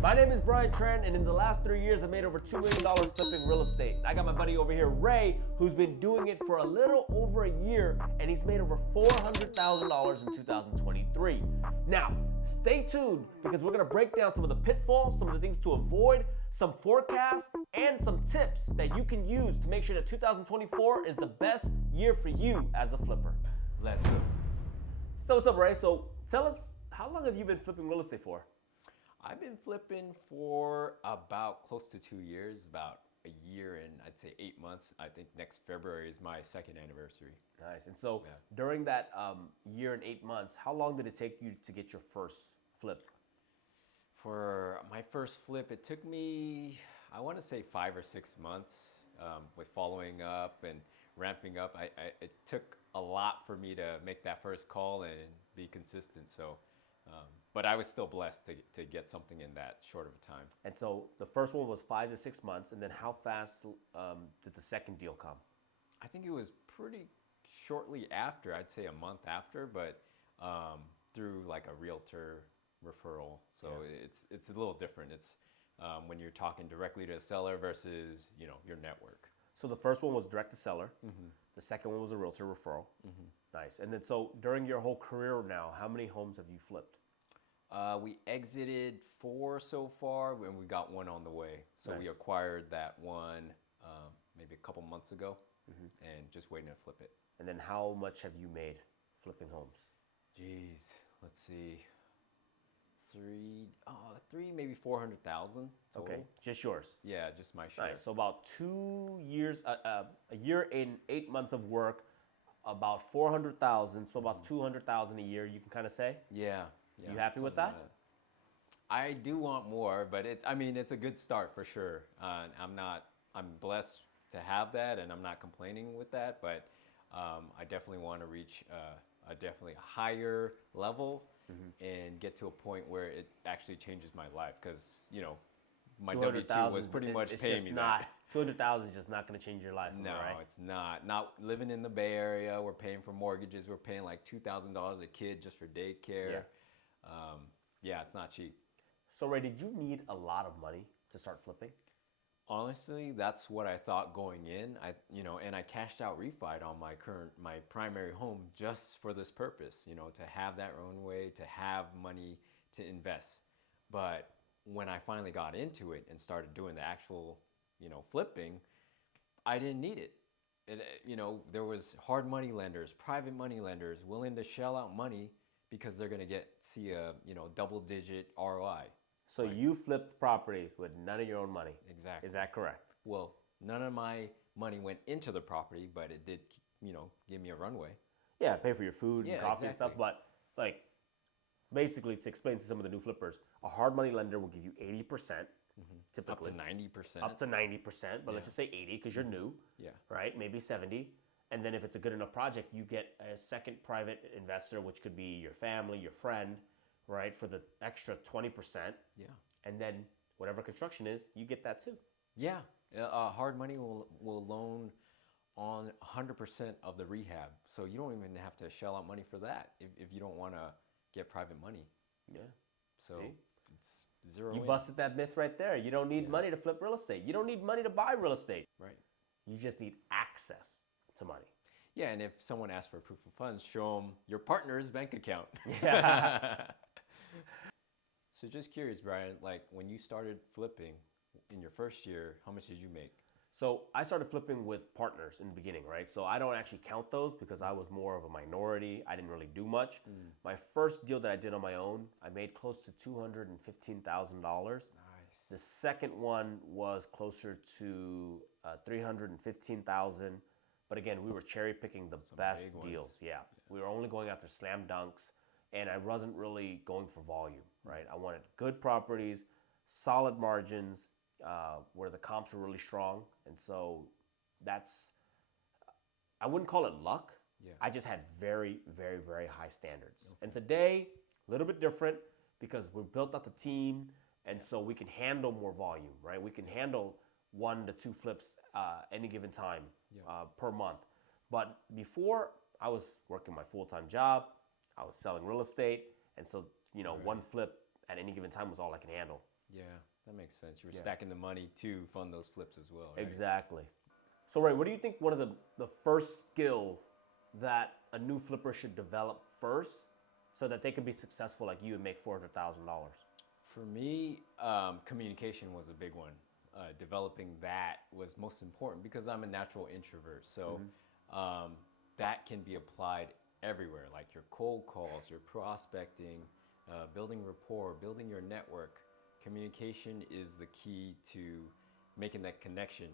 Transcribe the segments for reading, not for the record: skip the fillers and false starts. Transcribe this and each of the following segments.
My name is Brian Trent, and in the last 3 years, I've made over $2 million flipping real estate. I got my buddy over here, Ray, who's been doing it for a little over a year, and he's made over $400,000 in 2023. Now, stay tuned, because we're gonna break down some of the pitfalls, some of the things to avoid, some forecasts, and some tips that you can use to make sure that 2024 is the best year for you as a flipper. Let's go. So what's up, Ray? So tell us, how long have you been flipping real estate for? I've been flipping for about close to 2 years, about a year and I'd say 8 months. I think next February is my second anniversary. Nice. And so during that year and 8 months, how long did it take you to get your first flip? For my first flip, it took me, I want to say 5 or 6 months with following up and ramping up. It took a lot for me to make that first call and be consistent. So. But I was still blessed to get something in that short of a time. And so the first one was 5 to 6 months, and then how fast did the second deal come? I think it was pretty shortly after, I'd say a month after, but through like a realtor referral. So it's a little different. It's when you're talking directly to a seller versus your network. So the first one was direct to seller. Mm-hmm. The second one was a realtor referral. Mm-hmm. Nice. And then so during your whole career now, how many homes have you flipped? We exited 4 so far, and we got 1 on the way. So we acquired that one maybe a couple months ago, and just waiting to flip it. And then how much have you made flipping homes? Geez, let's see, three, maybe 400,000. Okay, just yours? Yeah, just my share. Nice. So about 2 years, a year and 8 months of work, about 400,000. So about 200,000 a year. You can kind of say. Yeah. You happy with that? I do want more, but it's a good start for sure. I'm blessed to have that, and I'm not complaining with that, but I definitely want to reach a definitely higher level and get to a point where it actually changes my life, because my W-2 was pretty much paying me that. 200,000 is just not going to change your life. No, right? It's not. Not living in the Bay Area. We're paying for mortgages. We're paying like $2,000 a kid just for daycare. It's not cheap. So Ray, did you need a lot of money to start flipping? Honestly, that's what I thought going in. And I cashed out refi'd on my primary home just for this purpose, to have that runway, to have money to invest. But when I finally got into it and started doing the actual, flipping, I didn't need it. There was hard money lenders, private money lenders willing to shell out money because they're going to see a double-digit ROI. So you flipped properties with none of your own money. Exactly. Is that correct? Well, none of my money went into the property, but it did, give me a runway. Yeah, pay for your food and coffee and stuff. Exactly. But basically, to explain to some of the new flippers, a hard money lender will give you 80%, typically. Up to 90%. Up to 90%, but let's just say 80 because you're new. Yeah. Right? Maybe 70. And then if it's a good enough project, you get a second private investor, which could be your family, your friend, right, for the extra 20%. Yeah. And then whatever construction is, you get that too. Yeah. Hard money will loan on 100% of the rehab. So you don't even have to shell out money for that if you don't want to get private money. Yeah. So it's zero. You busted that myth right there. You don't need money to flip real estate. You don't need money to buy real estate. Right. You just need access to money. Yeah, and if someone asks for proof of funds, show them your partner's bank account. Yeah. So just curious, Brian, like when you started flipping in your first year, how much did you make? So I started flipping with partners in the beginning, right? So I don't actually count those because I was more of a minority. I didn't really do much. My first deal that I did on my own, I made close to $215,000. Nice. The second one was closer to $315,000. But again, we were cherry picking the best deals. Yeah. We were only going after slam dunks, and I wasn't really going for volume, right? I wanted good properties, solid margins, where the comps were really strong. And so I wouldn't call it luck. Yeah. I just had very, very, very high standards. Okay. And today, a little bit different because we built up the team, and so we can handle more volume, right? We can handle 1 to 2 flips any given time per month. But before, I was working my full-time job, I was selling real estate, and so 1 flip at any given time was all I can handle. Yeah, that makes sense. You were Yeah. stacking the money to fund those flips as well, right? Exactly. So Ray, what do you think one of the first skill that a new flipper should develop first so that they can be successful like you and make $400,000? For me, communication was a big one. Developing that was most important because I'm a natural introvert. So that can be applied everywhere, like your cold calls, your prospecting, building rapport, building your network. Communication is the key to making that connection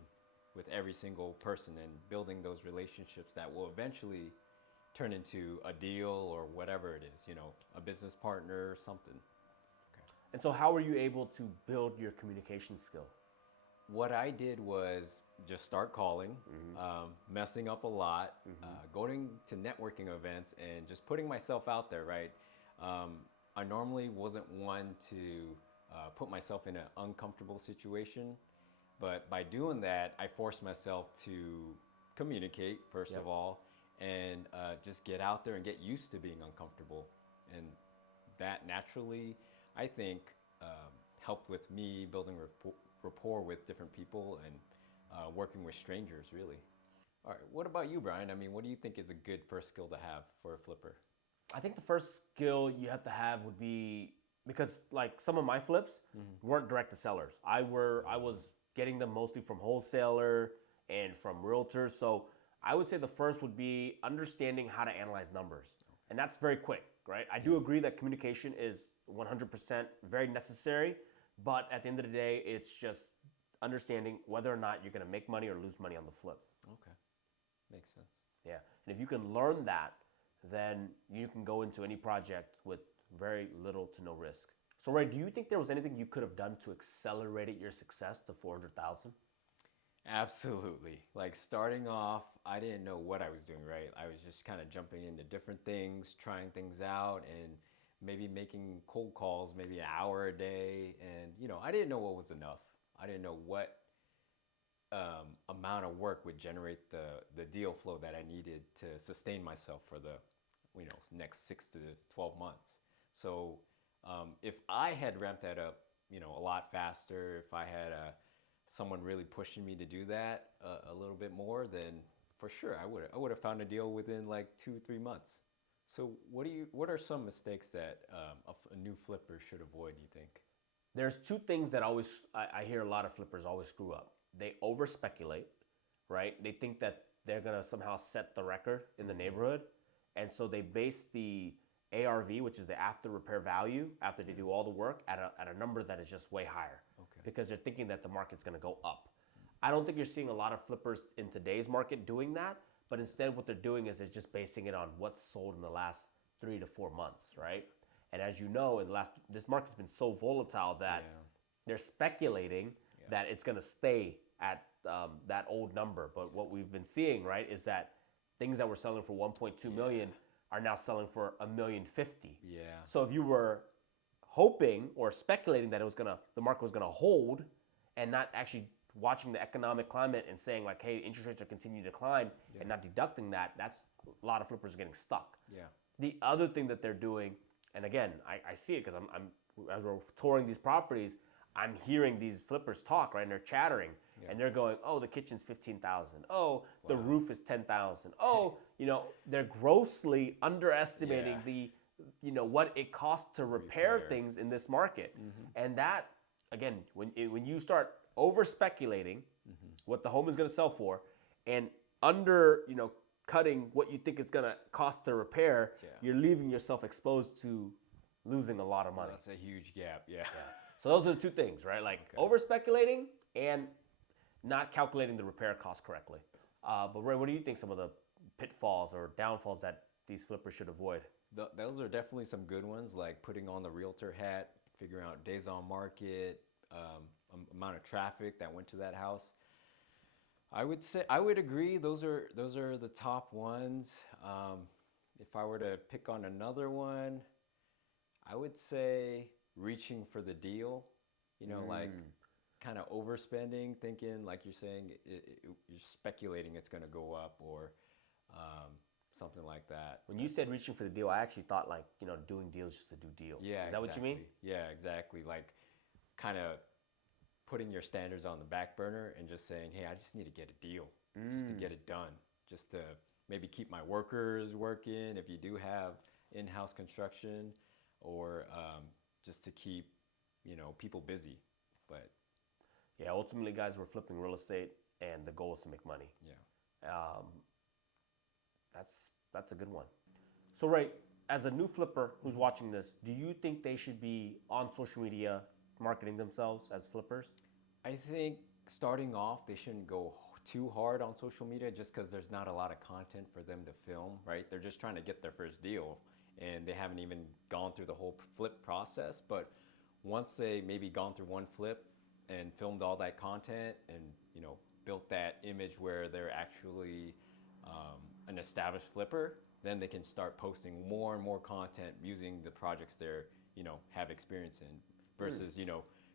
with every single person and building those relationships that will eventually turn into a deal or whatever it is, a business partner or something. And so how were you able to build your communication skill? What I did was just start calling, messing up a lot, going to networking events, and just putting myself out there, right? I normally wasn't one to put myself in an uncomfortable situation, but by doing that, I forced myself to communicate, first of all, and just get out there and get used to being uncomfortable. And that naturally, I think, helped with me building rapport with different people and working with strangers, really. All right, what about you, Brian? I mean, what do you think is a good first skill to have for a flipper? I think the first skill you have to have would be, because like some of my flips weren't direct to sellers. I was getting them mostly from wholesaler and from realtors. So I would say the first would be understanding how to analyze numbers. And that's very quick, right? I do agree that communication is 100% very necessary, but at the end of the day, it's just understanding whether or not you're going to make money or lose money on the flip. Okay, makes sense. Yeah, and if you can learn that, then you can go into any project with very little to no risk. So Ray, do you think there was anything you could have done to accelerate your success to 400,000? Absolutely. Like starting off, I didn't know what I was doing, right? I was just kind of jumping into different things, trying things out, and maybe making cold calls, maybe an hour a day. And, I didn't know what was enough. I didn't know what amount of work would generate the deal flow that I needed to sustain myself for the, next 6 to 12 months. So if I had ramped that up, a lot faster, if I had someone really pushing me to do that a little bit more, then for sure I would have found a deal within like 2-3 months. So what are some mistakes that a new flipper should avoid, you think? There's two things that I hear a lot of flippers always screw up. They over speculate, right? They think that they're gonna somehow set the record in the neighborhood, and so they base the ARV, which is the after repair value, after they do all the work, at a number that is just way higher. Okay. Because they're thinking that the market's gonna go up. I don't think you're seeing a lot of flippers in today's market doing that, but instead what they're doing is they're just basing it on what's sold in the last 3 to 4 months, right? And as you know, this market's been so volatile that they're speculating that it's gonna stay at that old number. But what we've been seeing, right, is that things that were selling for 1.2 million are now selling for $1,050,000. Yeah. So if you were hoping or speculating that the market was gonna hold, and not actually watching the economic climate and saying like, hey, interest rates are continuing to decline, and not deducting that, that's a lot of flippers getting stuck. Yeah. The other thing that they're doing, and again, I see it because I'm as we're touring these properties, I'm hearing these flippers talk, right? And they're chattering, and they're going, "Oh, the kitchen's 15,000. Oh, the roof is 10,000. Oh, they're grossly underestimating the, what it costs to repair things in this market." And that, again, when you start over speculating what the home is going to sell for, and under, cutting what you think it's going to cost to repair, you're leaving yourself exposed to losing a lot of money. That's a huge gap. Yeah. So those are the two things, right? Like over speculating and not calculating the repair cost correctly. But Ray, what do you think some of the pitfalls or downfalls that these flippers should avoid? Those are definitely some good ones, like putting on the realtor hat, figuring out days on market, amount of traffic that went to that house. I would agree. Those are the top ones. If I were to pick on another one, I would say reaching for the deal. Like kind of overspending, thinking like you're saying, you're speculating it's going to go up or something like that. When you said reaching for the deal, I actually thought like doing deals just to do deals. Yeah, Is that what you mean? Yeah, exactly. Like kind of putting your standards on the back burner and just saying, hey, I just need to get a deal, just to get it done, just to maybe keep my workers working if you do have in-house construction, or just to keep, people busy. But yeah, ultimately, guys, we're flipping real estate, and the goal is to make money. yeah. That's a good one. So, Ray, as a new flipper who's watching this, do you think they should be on social media marketing themselves as flippers? I think starting off, they shouldn't go too hard on social media just because there's not a lot of content for them to film, right? They're just trying to get their first deal, and they haven't even gone through the whole flip process. But once they maybe gone through one flip and filmed all that content and, built that image where they're actually an established flipper, then they can start posting more and more content using the projects they're, have experience in, versus,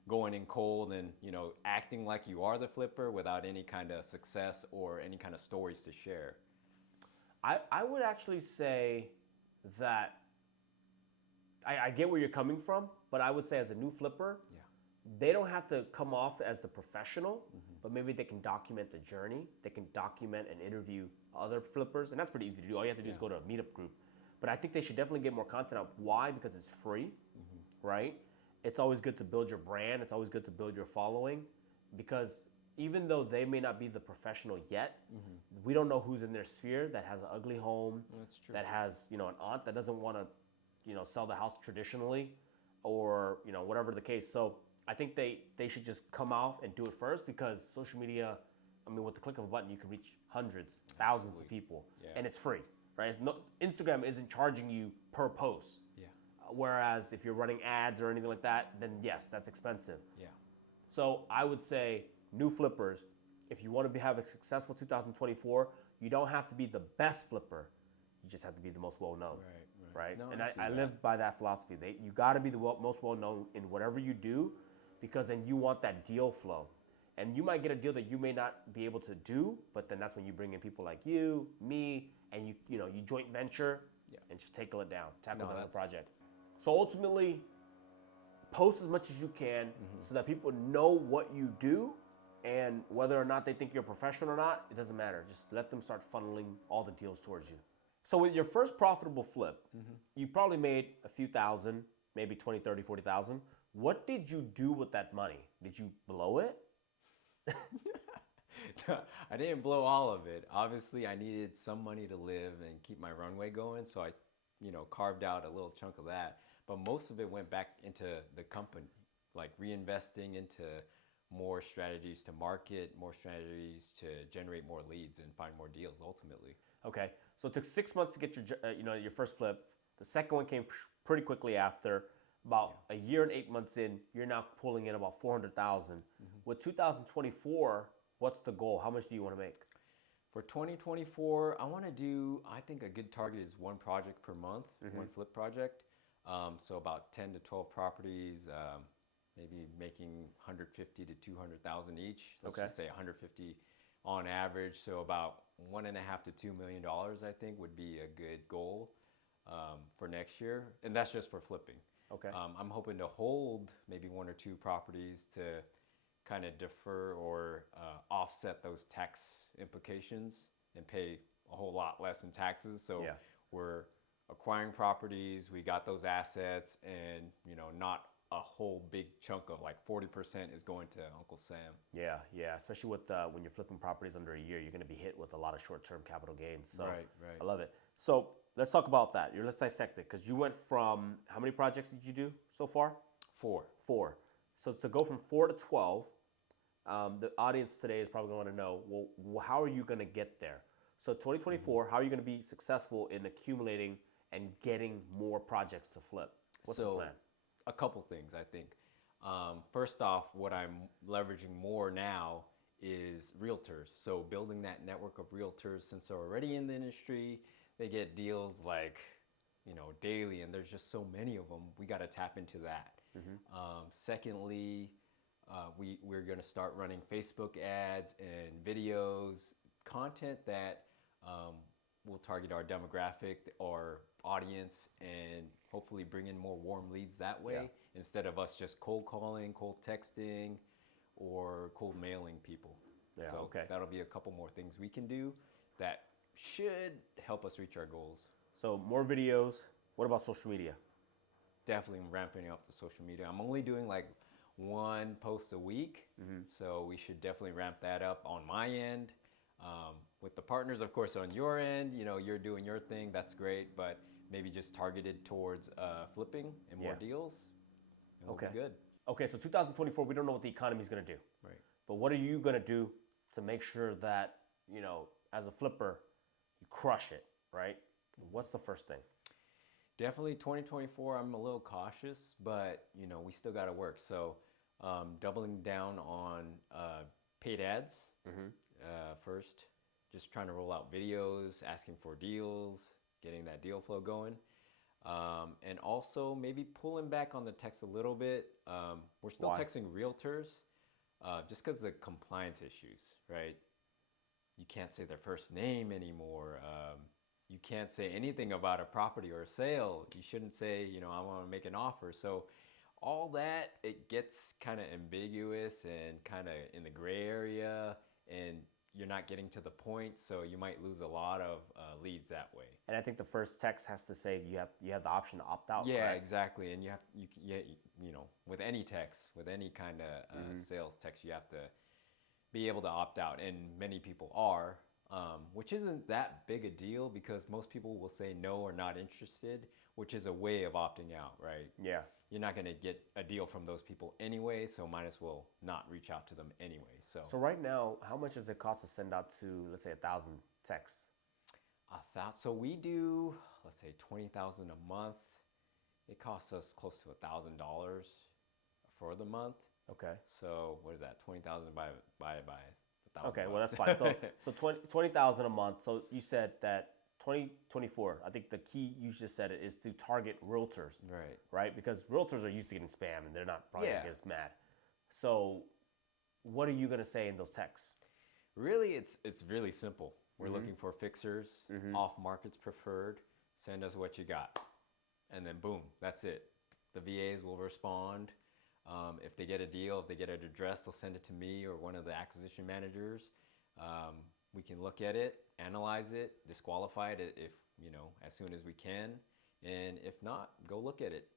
going in cold and, acting like you are the flipper without any kind of success or any kind of stories to share. I would actually say that I get where you're coming from, but I would say as a new flipper, they don't have to come off as the professional, but maybe they can document the journey. They can document and interview other flippers, and that's pretty easy to do. All you have to do is go to a meetup group. But I think they should definitely get more content out. Why? Because it's free, right? It's always good to build your brand. It's always good to build your following, because even though they may not be the professional yet, we don't know who's in their sphere that has an ugly home, That's true. that has, an aunt that doesn't want to, sell the house traditionally, or, whatever the case. So I think they should just come off and do it first, because social media, with the click of a button, you can reach hundreds, thousands of people, and it's free, right? Instagram isn't charging you per post. Whereas if you're running ads or anything like that, then yes, that's expensive. So I would say new flippers, if you want to have a successful 2024, you don't have to be the best flipper. You just have to be the most well-known. Right? No, and I I live by that philosophy. You got to be the most well-known in whatever you do, because then you want that deal flow. And you might get a deal that you may not be able to do, but then that's when you bring in people like you, me, and you joint venture and just tackle it down, tackle down the project. So ultimately, post as much as you can so that people know what you do, and whether or not they think you're a professional or not, it doesn't matter. Just let them start funneling all the deals towards you. So with your first profitable flip, you probably made a few thousand, maybe 20, 30, 40,000. What did you do with that money? Did you blow it? I didn't blow all of it. Obviously, I needed some money to live and keep my runway going, so I, carved out a little chunk of that. But most of it went back into the company, like reinvesting into more strategies to market, more strategies to generate more leads and find more deals ultimately. Okay, so it took 6 months to get your first flip. The second one came pretty quickly after. About a year and 8 months in, you're now pulling in about 400,000. With 2024, what's the goal? How much do you want to make? For 2024, I want to do, I think a good target is one project per month, one flip project. So about 10 to 12 properties, maybe making 150 to 200,000 each. Let's just say 150 on average. So about $1.5 to $2 million, I think, would be a good goal for next year, and that's just for flipping. I'm hoping to hold maybe one or two properties to kind of defer or offset those tax implications and pay a whole lot less in taxes. So we're acquiring properties, we got those assets, and not a whole big chunk of like 40% is going to Uncle Sam. Yeah, especially with when you're flipping properties under a year, you're going to be hit with a lot of short-term capital gains. So right. I love it. So let's talk about that. Let's dissect it, because you went from, how many projects did you do so far? 4. So to go from 4 to 12, the audience today is probably going to know, well, how are you going to get there? So 2024, how are you going to be successful in accumulating and getting more projects to flip? What's the plan? A couple things, I think. First off, what I'm leveraging more now is realtors. So building that network of realtors, since they're already in the industry, they get deals like, daily, and there's just so many of them. We got to tap into that. Secondly, we're going to start running Facebook ads and videos, content that we'll target our demographic or audience and hopefully bring in more warm leads that way instead of us just cold calling, cold texting, or cold mailing people. Yeah, so that'll be a couple more things we can do that should help us reach our goals. So more videos. What about social media? Definitely ramping up the social media. I'm only doing like one post a week, so we should definitely ramp that up on my end. With the partners, of course, on your end, you're doing your thing. That's great, but maybe just targeted towards flipping and more deals. It'll be good. Okay, so 2024, we don't know what the economy is going to do. Right. But what are you going to do to make sure that, as a flipper, you crush it, right? What's the first thing? Definitely 2024, I'm a little cautious, but, we still got to work. So doubling down on paid ads first, just trying to roll out videos, asking for deals, getting that deal flow going. And also maybe pulling back on the text a little bit. We're still texting realtors just because of the compliance issues, right? You can't say their first name anymore. You can't say anything about a property or a sale. You shouldn't say, I want to make an offer. So all that, it gets kind of ambiguous and kind of in the gray area, and you're not getting to the point, so you might lose a lot of leads that way. And I think the first text has to say you have the option to opt out. Yeah, correct? exactly. And with any text, with any kind of sales text, you have to be able to opt out, and many people are. Which isn't that big a deal because most people will say no or not interested, which is a way of opting out, right? Yeah. You're not going to get a deal from those people anyway, so might as well not reach out to them anyway. So right now, how much does it cost to send out to, let's say, 1,000 texts? So we do, let's say, 20,000 a month. It costs us close to $1,000 for the month. Okay. So what is that? 20,000 divided by 1,000. Okay, well that's fine. So 20,000 a month. So you said that 2024. I think the key you just said it is to target realtors. Right. Right, because realtors are used to getting spam and they're not probably gonna get us mad. So what are you gonna say in those texts? Really, it's really simple. We're looking for fixers, off markets preferred. Send us what you got, and then boom, that's it. The VAs will respond. If they get a deal, if they get an address, they'll send it to me or one of the acquisition managers. We can look at it, analyze it, disqualify it if as soon as we can, and if not, go look at it.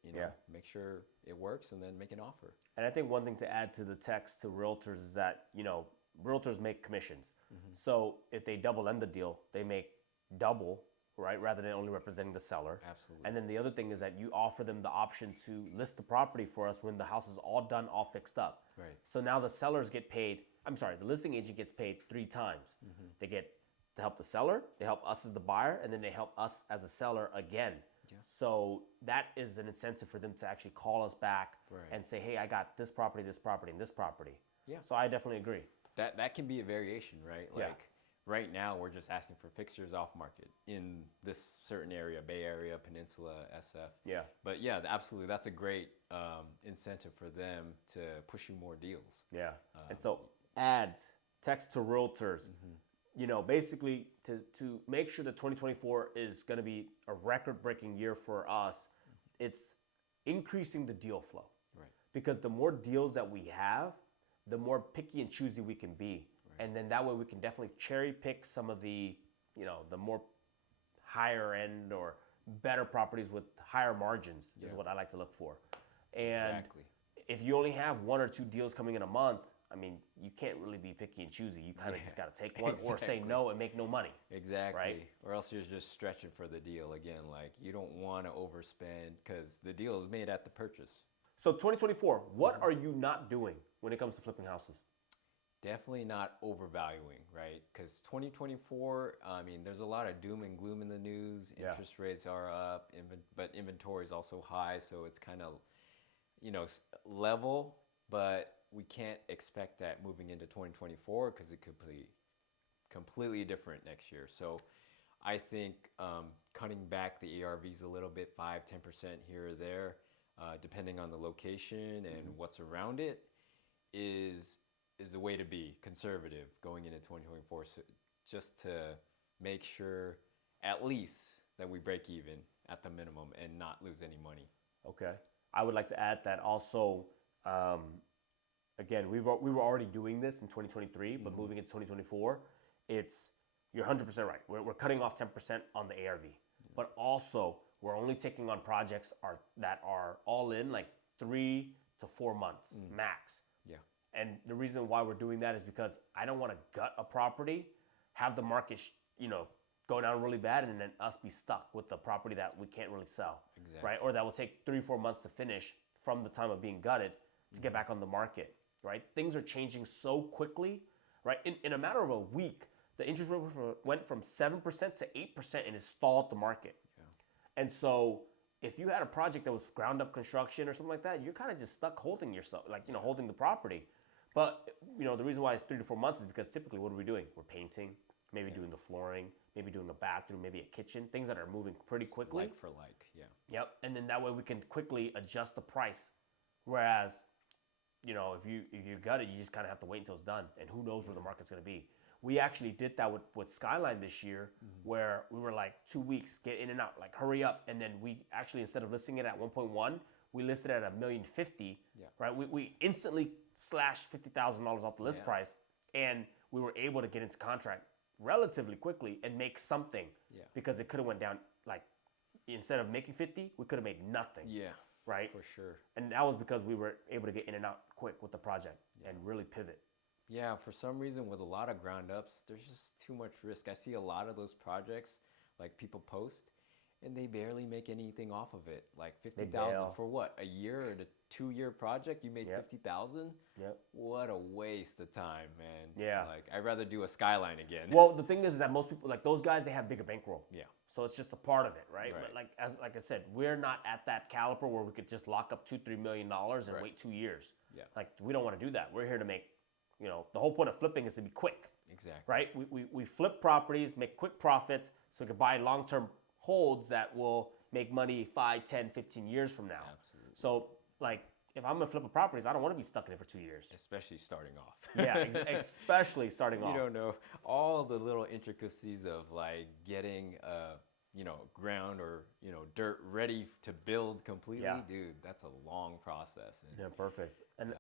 Make sure it works, and then make an offer. And I think one thing to add to the text to realtors is that realtors make commissions. So if they double end the deal, they make double, right, rather than only representing the seller. Absolutely. And then the other thing is that you offer them the option to list the property for us when the house is all done, all fixed up. Right. So now the sellers get paid, the listing agent gets paid 3 times. They get to help the seller, they help us as the buyer, and then they help us as a seller again. Yeah. So that is an incentive for them to actually call us back and say, hey, I got this property, and this property. Yeah. So I definitely agree. That can be a variation, right? Yeah. Like right now, we're just asking for fixtures off market in this certain area, Bay Area, Peninsula, SF. Yeah. But yeah, absolutely, that's a great incentive for them to push you more deals. Yeah. And so ads, text to realtors, basically to make sure that 2024 is going to be a record-breaking year for us, it's increasing the deal flow. Right. Because the more deals that we have, the more picky and choosy we can be. Right. And then that way we can definitely cherry pick some of the, the more higher end or better properties with higher margins is what I like to look for. And if you only have 1 or 2 deals coming in a month, you can't really be picky and choosy. You kind of just got to take one or say no and make no money. Exactly. Right? Or else you're just stretching for the deal again. Like you don't want to overspend because the deal is made at the purchase. So 2024, what are you not doing when it comes to flipping houses? Definitely not overvaluing, right? Because 2024, there's a lot of doom and gloom in the news. Interest rates are up, but inventory is also high, so it's kind of, level. But we can't expect that moving into 2024 because it could be completely different next year. So I think cutting back the ARVs a little bit, 5-10% here or there, depending on the location and what's around it, is the way to be conservative going into 2024. So just to make sure at least that we break even at the minimum and not lose any money. Okay. I would like to add that also, again, we were already doing this in 2023, but moving into 2024, you're 100% right. We're cutting off 10% on the ARV, but also we're only taking on projects that are all in like 3 to 4 months max. Yeah. And the reason why we're doing that is because I don't want to gut a property, have the market, go down really bad, and then us be stuck with the property that we can't really sell, right? Or that will take 3 or 4 months to finish from the time of being gutted to get back on the market, right? Things are changing so quickly, right? In a matter of a week, the interest rate went from 7% to 8% and it stalled the market. Yeah. And so if you had a project that was ground up construction or something like that, you're kind of just stuck holding yourself, holding the property. But, the reason why it's 3 to 4 months is because typically what are we doing? We're painting, maybe doing the flooring, maybe doing a bathroom, maybe a kitchen, things that are moving pretty quickly. Like for like, yeah. Yep, and then that way we can quickly adjust the price. Whereas, if you gut it, you just kind of have to wait until it's done, and who knows where the market's going to be. We actually did that with Skyline this year, where we were like 2 weeks, get in and out, like hurry up, and then we actually, instead of listing it at 1.1, we listed it at $1.05 million, right? We instantly slashed $50,000 off the list price, and we were able to get into contract relatively quickly and make something, because it could have went down, like, instead of making 50, we could have made nothing. Yeah, right? For sure. And that was because we were able to get in and out quick with the project and really pivot. Yeah, for some reason with a lot of ground ups, there's just too much risk. I see a lot of those projects, like people post, and they barely make anything off of it. Like 50,000 for what? A year or a 2-year project? You made 50,000? Yep. What a waste of time, man. Yeah. Like I'd rather do a Skyline again. Well, the thing is that most people, like those guys, they have bigger bankroll. Yeah. So it's just a part of it, right? But like I said, we're not at that caliber where we could just lock up $2-3 million and wait 2 years. Yeah. Like we don't want to do that. We're here to make, the whole point of flipping is to be quick. Exactly. Right? We flip properties, make quick profits, so we can buy long-term holds that will make money 5, 10, 15 years from now. Absolutely. So like if I'm gonna flip a properties, I don't want to be stuck in it for 2 years. Especially starting off. Yeah, especially starting off. You don't know all the little intricacies of like getting ground or dirt ready to build completely. Yeah. Dude, that's a long process. Yeah, perfect. And